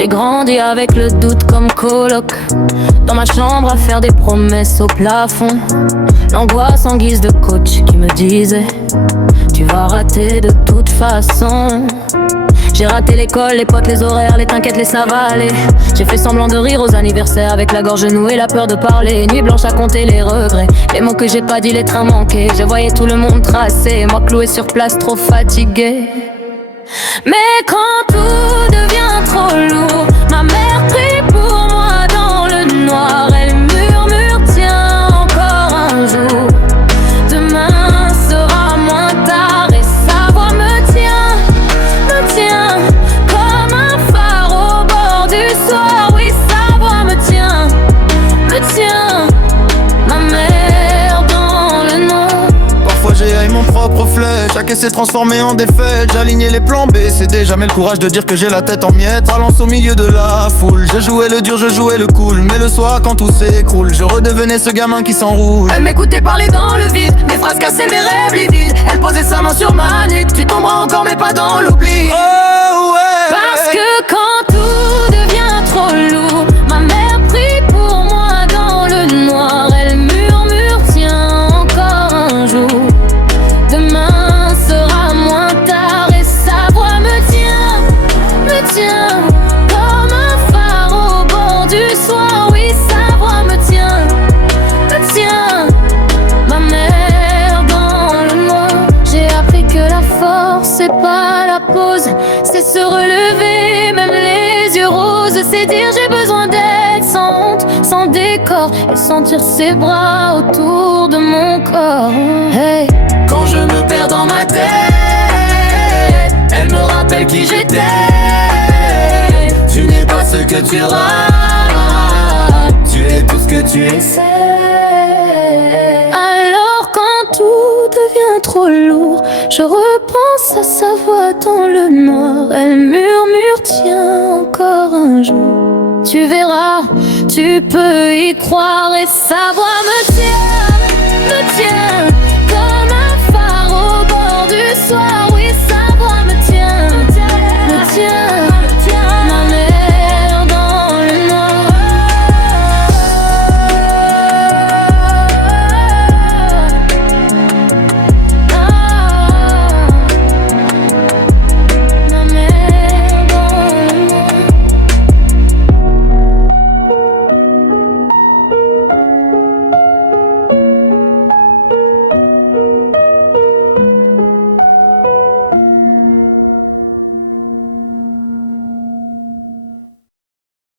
J'ai grandi avec le doute comme coloc, dans ma chambre à faire des promesses au plafond. L'angoisse en guise de coach qui me disait: tu vas rater de toute façon. J'ai raté l'école, les potes, les horaires, les t'inquiètes, les ça va aller. J'ai fait semblant de rire aux anniversaires avec la gorge nouée, la peur de parler. Nuit blanche à compter les regrets, les mots que j'ai pas dit, les trains manqués. Je voyais tout le monde tracé, moi cloué sur place, trop fatigué. Mais quand tout devient trop lourd, ma mère prie pour moi dans le noir. Elle murmure: tiens encore un jour, demain sera moins tard. Et sa voix me tient comme un phare au bord du soir. Oui, sa voix me tient, ma mère dans le noir. Parfois j'ai haï mon propre flèche, chaque essai transformé en défaite. J'alignais les plans B, c'était jamais le courage de dire que j'ai la tête en miettes. Balance au milieu de la foule, je jouais le dur, je jouais le cool. Mais le soir quand tout s'écroule, je redevenais ce gamin qui s'enroule. Elle m'écoutait parler dans le vide, mes phrases cassaient, mes rêves livides. Elle posait sa main sur ma nuque: tu tomberas encore mais pas dans l'oubli. Oh ouais. Parce que quand tout devient trop lourd, ma mère prie pour moi dans le noir. Elle murmure: tiens encore un jour, demain sera moins tard. Et sa voix me tient comme un phare au bord du soir. Oui, sa voix me tient, ma mère dans le noir. J'ai appris que la force c'est pas la pause, c'est se relever, même les yeux roses. C'est dire j'ai besoin d'aide sans honte, sans décor, et sentir ses bras autour de mon corps. Hey. Quand je me perds dans ma tête, elle me rappelle qui j'étais. Tu n'es pas ce que tu rates, tu es tout ce que tu essaies. Alors quand tout devient trop lourd, je repense à sa voix dans le noir. Elle murmure: tiens encore un jour, tu verras, tu peux y croire. Et sa voix me tient